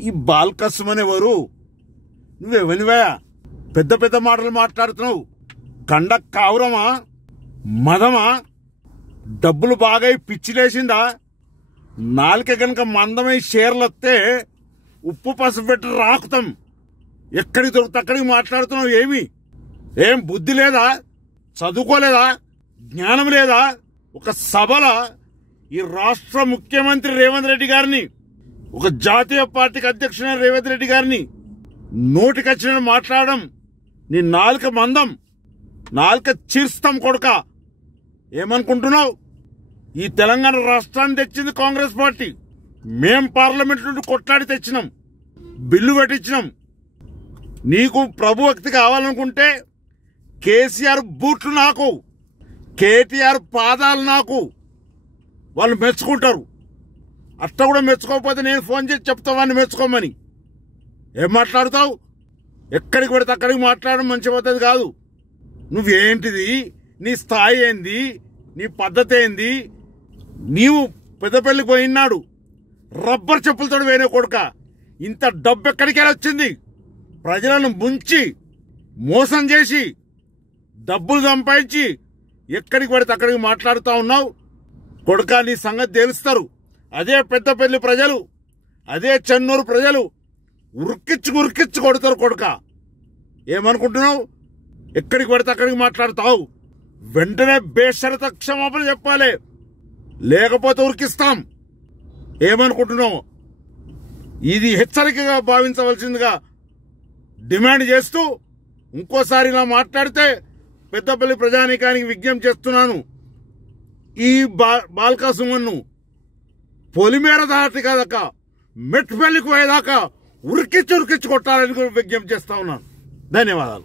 ఈ బాల్కస్మ్ అనేవారు నువ్వెవనివా? పెద్ద పెద్ద మాటలు మాట్లాడుతున్నావు. కండ కావురమా, మదమా, డబ్బులు బాగా పిచ్చిలేసిందా? నాలుక కనుక మందమై షేర్లు వస్తే ఉప్పు పసుపు పెట్టి రాకుతాం. ఎక్కడికి దొరికితే అక్కడికి మాట్లాడుతున్నావు. ఏం బుద్ధి లేదా? చదువుకోలేదా? జ్ఞానం లేదా? ఒక సభల ఈ రాష్ట్ర ముఖ్యమంత్రి రేవంత్ రెడ్డి గారిని, ఒక జాతీయ పార్టీకి అధ్యక్షుడైన రేవంత్ రెడ్డి గారిని నోటికొచ్చిన మాట్లాడడం నీ నాలుక మందం, నాలుక చీర్స్తాం కొడుక. ఏమనుకుంటున్నావు? ఈ తెలంగాణ రాష్ట్రాన్ని తెచ్చింది కాంగ్రెస్ పార్టీ. మేం పార్లమెంట్ నుండి కొట్లాడి తెచ్చినాం, బిల్లు పెట్టించినాం. నీకు ప్రభుభక్తి కావాలనుకుంటే కేసీఆర్ బూట్లు నాకు, కేటీఆర్ పాదాలు నాకు. వాళ్ళు మెచ్చుకుంటారు. అట్ట కూడా మెచ్చుకోకపోతే నేను ఫోన్ చేసి చెప్తా వాడిని మెచ్చుకోమని. ఏం మాట్లాడుతావు? ఎక్కడికి పెడితే అక్కడికి మాట్లాడడం మంచి పద్ధతి కాదు. నువ్వేంటిది? నీ స్థాయి ఏంది? నీ పద్ధతి ఏంది? నీవు పెద్దపల్లికి పోయినాడు రబ్బర్ చెప్పులతో వేరే కొడుక. ఇంత డబ్బు ఎక్కడికి వచ్చింది? ప్రజలను ముంచి మోసం చేసి డబ్బులు సంపాదించి ఎక్కడికి పడితే అక్కడికి మాట్లాడుతూ ఉన్నావు కొడుక. నీ సంగతి తెలుస్తారు. అదే పెద్దపల్లి ప్రజలు, అదే చెన్నూరు ప్రజలు ఉరికిచ్చి కొడతారు కొడుక. ఏమనుకుంటున్నావు? ఎక్కడికి పడితే అక్కడికి మాట్లాడుతావు. వెంటనే బేషరత క్షమాపణ చెప్పాలి, లేకపోతే ఉరికిస్తాం. ఏమనుకుంటున్నావు? ఇది హెచ్చరికగా భావించవలసిందిగా డిమాండ్ చేస్తూ ఇంకోసారి ఇలా మాట్లాడితే పెద్దపల్లి ప్రజానీకానికి విజ్ఞప్తి చేస్తున్నాను. ఈ బాల్కసుమన్ను పొలిమేర దాటి కదక మెట్పల్లికి పోయేదాకా ఉరికిచ్చి కొట్టాలని విజ్ఞప్తి చేస్తా ఉన్నాను. ధన్యవాదాలు.